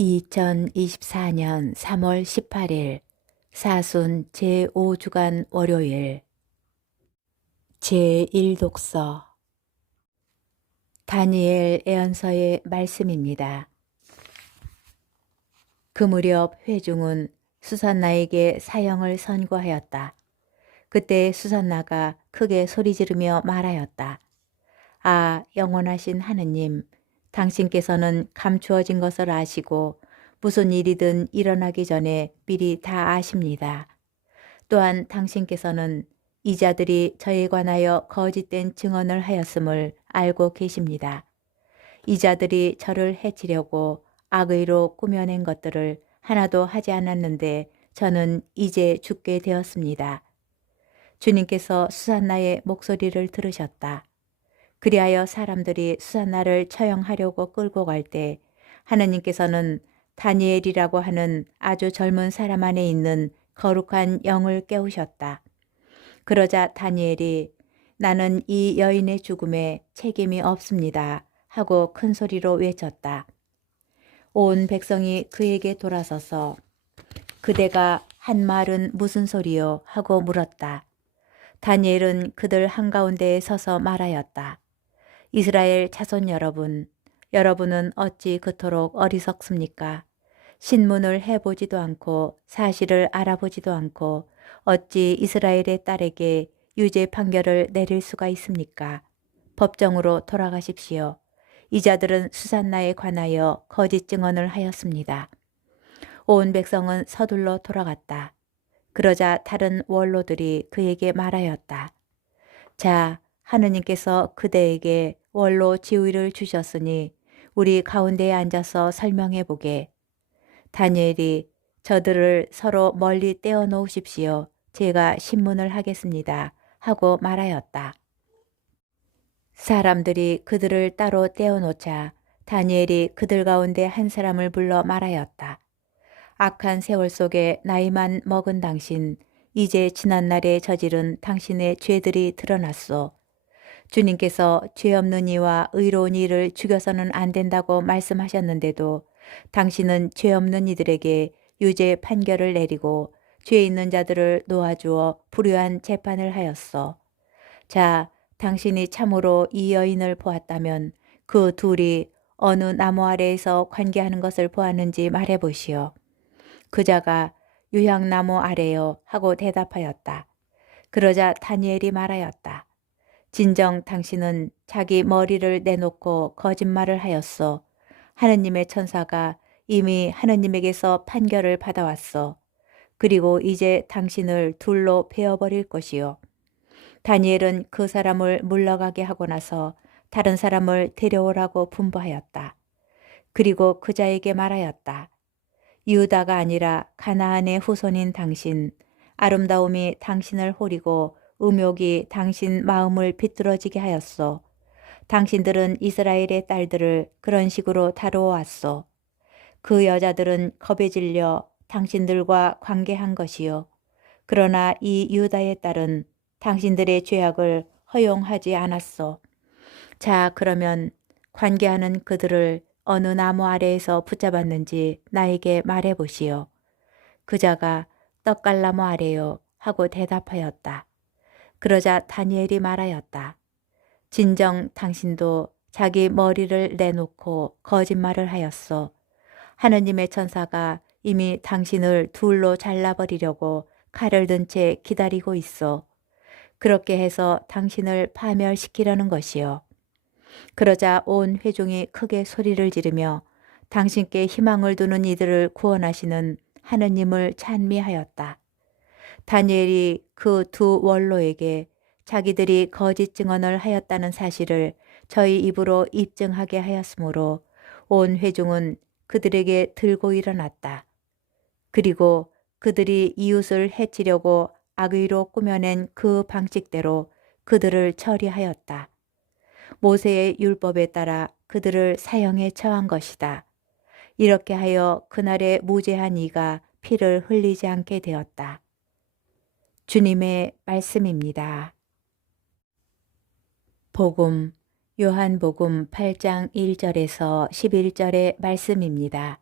2024년 3월 18일 사순 제5주간 월요일 제1독서 다니엘 예언서의 말씀입니다. 그 무렵 회중은 수산나에게 사형을 선고하였다. 그때 수산나가 크게 소리지르며 말하였다. 아, 영원하신 하느님, 당신께서는 감추어진 것을 아시고 무슨 일이든 일어나기 전에 미리 다 아십니다. 또한 당신께서는 이 자들이 저에 관하여 거짓된 증언을 하였음을 알고 계십니다. 이 자들이 저를 해치려고 악의로 꾸며낸 것들을 하나도 하지 않았는데 저는 이제 죽게 되었습니다. 주님께서 수산나의 목소리를 들으셨다. 그리하여 사람들이 수산나를 처형하려고 끌고 갈 때 하느님께서는 다니엘이라고 하는 아주 젊은 사람 안에 있는 거룩한 영을 깨우셨다. 그러자 다니엘이 나는 이 여인의 죽음에 책임이 없습니다 하고 큰 소리로 외쳤다. 온 백성이 그에게 돌아서서 그대가 한 말은 무슨 소리요 하고 물었다. 다니엘은 그들 한가운데에 서서 말하였다. 이스라엘 자손 여러분, 여러분은 어찌 그토록 어리석습니까? 신문을 해보지도 않고 사실을 알아보지도 않고 어찌 이스라엘의 딸에게 유죄 판결을 내릴 수가 있습니까? 법정으로 돌아가십시오. 이 자들은 수산나에 관하여 거짓 증언을 하였습니다. 온 백성은 서둘러 돌아갔다. 그러자 다른 원로들이 그에게 말하였다. 자, 하느님께서 그대에게 원로 지위를 주셨으니 우리 가운데에 앉아서 설명해 보게. 다니엘이 저들을 서로 멀리 떼어 놓으십시오. 제가 신문을 하겠습니다. 하고 말하였다. 사람들이 그들을 따로 떼어 놓자 다니엘이 그들 가운데 한 사람을 불러 말하였다. 악한 세월 속에 나이만 먹은 당신, 이제 지난날에 저지른 당신의 죄들이 드러났소. 주님께서 죄 없는 이와 의로운 이를 죽여서는 안 된다고 말씀하셨는데도 당신은 죄 없는 이들에게 유죄 판결을 내리고 죄 있는 자들을 놓아주어 불의한 재판을 하였소. 자, 당신이 참으로 이 여인을 보았다면 그 둘이 어느 나무 아래에서 관계하는 것을 보았는지 말해보시오. 그자가 유향나무 아래요 하고 대답하였다. 그러자 다니엘이 말하였다. 진정 당신은 자기 머리를 내놓고 거짓말을 하였소. 하느님의 천사가 이미 하느님에게서 판결을 받아왔소. 그리고 이제 당신을 둘로 베어버릴 것이요. 다니엘은 그 사람을 물러가게 하고 나서 다른 사람을 데려오라고 분부하였다. 그리고 그자에게 말하였다. 유다가 아니라 가나안의 후손인 당신, 아름다움이 당신을 호리고 음욕이 당신 마음을 비뚤어지게 하였소. 당신들은 이스라엘의 딸들을 그런 식으로 다루어 왔소. 그 여자들은 겁에 질려 당신들과 관계한 것이요. 그러나 이 유다의 딸은 당신들의 죄악을 허용하지 않았소. 자, 그러면 관계하는 그들을 어느 나무 아래에서 붙잡았는지 나에게 말해보시오. 그자가 떡갈나무 아래요 하고 대답하였다. 그러자 다니엘이 말하였다. 진정 당신도 자기 머리를 내놓고 거짓말을 하였소. 하느님의 천사가 이미 당신을 둘로 잘라버리려고 칼을 든 채 기다리고 있어. 그렇게 해서 당신을 파멸시키려는 것이요. 그러자 온 회중이 크게 소리를 지르며 당신께 희망을 두는 이들을 구원하시는 하느님을 찬미하였다. 다니엘이 그 두 원로에게 자기들이 거짓 증언을 하였다는 사실을 저희 입으로 입증하게 하였으므로 온 회중은 그들에게 들고 일어났다. 그리고 그들이 이웃을 해치려고 악의로 꾸며낸 그 방식대로 그들을 처리하였다. 모세의 율법에 따라 그들을 사형에 처한 것이다. 이렇게 하여 그날의 무죄한 이가 피를 흘리지 않게 되었다. 주님의 말씀입니다. 복음, 요한복음 8장 1절에서 11절의 말씀입니다.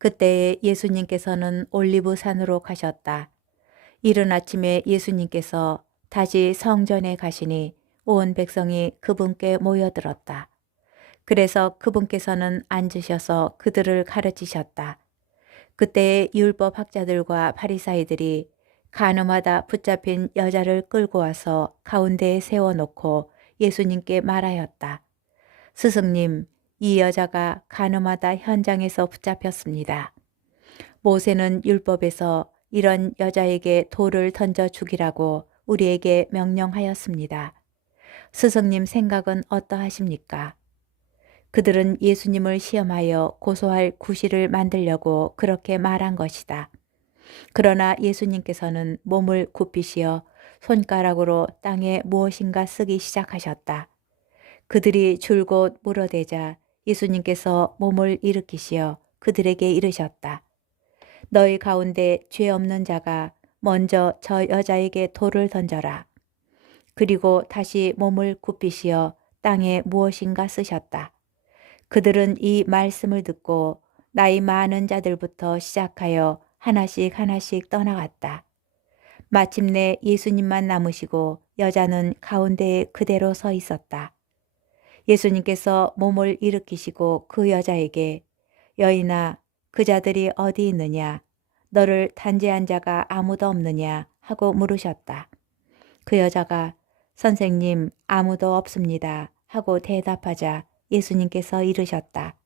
그때에 예수님께서는 올리브 산으로 가셨다. 이른 아침에 예수님께서 다시 성전에 가시니 온 백성이 그분께 모여들었다. 그래서 그분께서는 앉으셔서 그들을 가르치셨다. 그때에 율법 학자들과 바리사이들이 간음하다 붙잡힌 여자를 끌고 와서 가운데에 세워놓고 예수님께 말하였다. 스승님, 이 여자가 간음하다 현장에서 붙잡혔습니다. 모세는 율법에서 이런 여자에게 돌을 던져 죽이라고 우리에게 명령하였습니다. 스승님 생각은 어떠하십니까? 그들은 예수님을 시험하여 고소할 구실을 만들려고 그렇게 말한 것이다. 그러나 예수님께서는 몸을 굽히시어 손가락으로 땅에 무엇인가 쓰기 시작하셨다. 그들이 줄곧 물어대자 예수님께서 몸을 일으키시어 그들에게 이르셨다. 너희 가운데 죄 없는 자가 먼저 저 여자에게 돌을 던져라. 그리고 다시 몸을 굽히시어 땅에 무엇인가 쓰셨다. 그들은 이 말씀을 듣고 나이 많은 자들부터 시작하여 하나씩 하나씩 떠나갔다. 마침내 예수님만 남으시고 여자는 가운데에 그대로 서 있었다. 예수님께서 몸을 일으키시고 그 여자에게 여인아, 그 자들이 어디 있느냐? 너를 단죄한 자가 아무도 없느냐? 하고 물으셨다. 그 여자가 선생님, 아무도 없습니다. 하고 대답하자 예수님께서 이르셨다.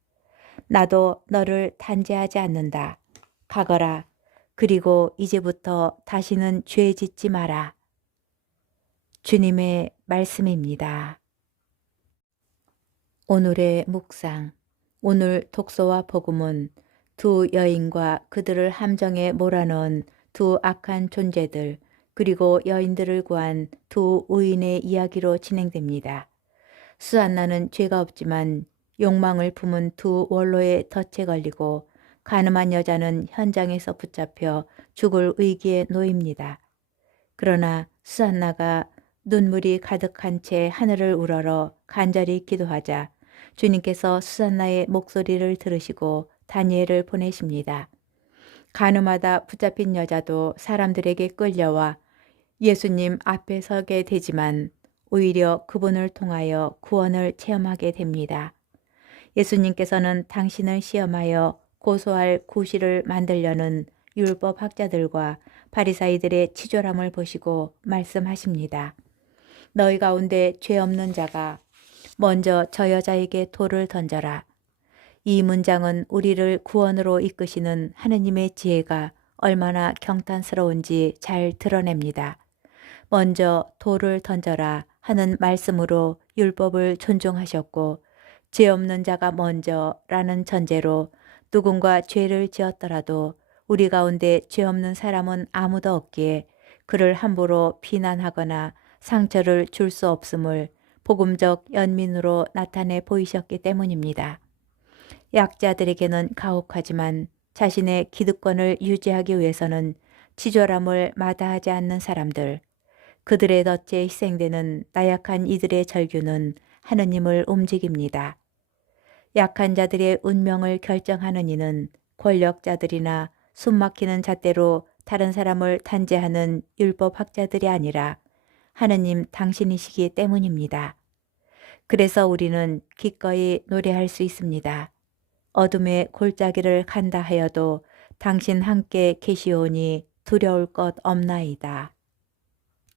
나도 너를 단죄하지 않는다. 가거라. 그리고 이제부터 다시는 죄 짓지 마라. 주님의 말씀입니다. 오늘의 묵상. 오늘 독서와 복음은 두 여인과 그들을 함정에 몰아넣은 두 악한 존재들, 그리고 여인들을 구한 두 의인의 이야기로 진행됩니다. 수안나는 죄가 없지만 욕망을 품은 두 원로의 덫에 걸리고 간음한 여자는 현장에서 붙잡혀 죽을 위기에 놓입니다. 그러나 수안나가 눈물이 가득한 채 하늘을 우러러 간절히 기도하자 주님께서 수산나의 목소리를 들으시고 다니엘을 보내십니다. 간음하다 붙잡힌 여자도 사람들에게 끌려와 예수님 앞에 서게 되지만 오히려 그분을 통하여 구원을 체험하게 됩니다. 예수님께서는 당신을 시험하여 고소할 구실을 만들려는 율법 학자들과 바리사이들의 치졸함을 보시고 말씀하십니다. 너희 가운데 죄 없는 자가 먼저 저 여자에게 돌을 던져라. 이 문장은 우리를 구원으로 이끄시는 하느님의 지혜가 얼마나 경탄스러운지 잘 드러냅니다. 먼저 돌을 던져라 하는 말씀으로 율법을 존중하셨고 죄 없는 자가 먼저라는 전제로 누군가 죄를 지었더라도 우리 가운데 죄 없는 사람은 아무도 없기에 그를 함부로 비난하거나 상처를 줄 수 없음을 복음적 연민으로 나타내 보이셨기 때문입니다. 약자들에게는 가혹하지만 자신의 기득권을 유지하기 위해서는 치졸함을 마다하지 않는 사람들, 그들의 덫에 희생되는 나약한 이들의 절규는 하느님을 움직입니다. 약한 자들의 운명을 결정하는 이는 권력자들이나 숨막히는 잣대로 다른 사람을 단죄하는 율법학자들이 아니라 하느님 당신이시기 때문입니다. 그래서 우리는 기꺼이 노래할 수 있습니다. 어둠의 골짜기를 간다 하여도 당신 함께 계시오니 두려울 것 없나이다.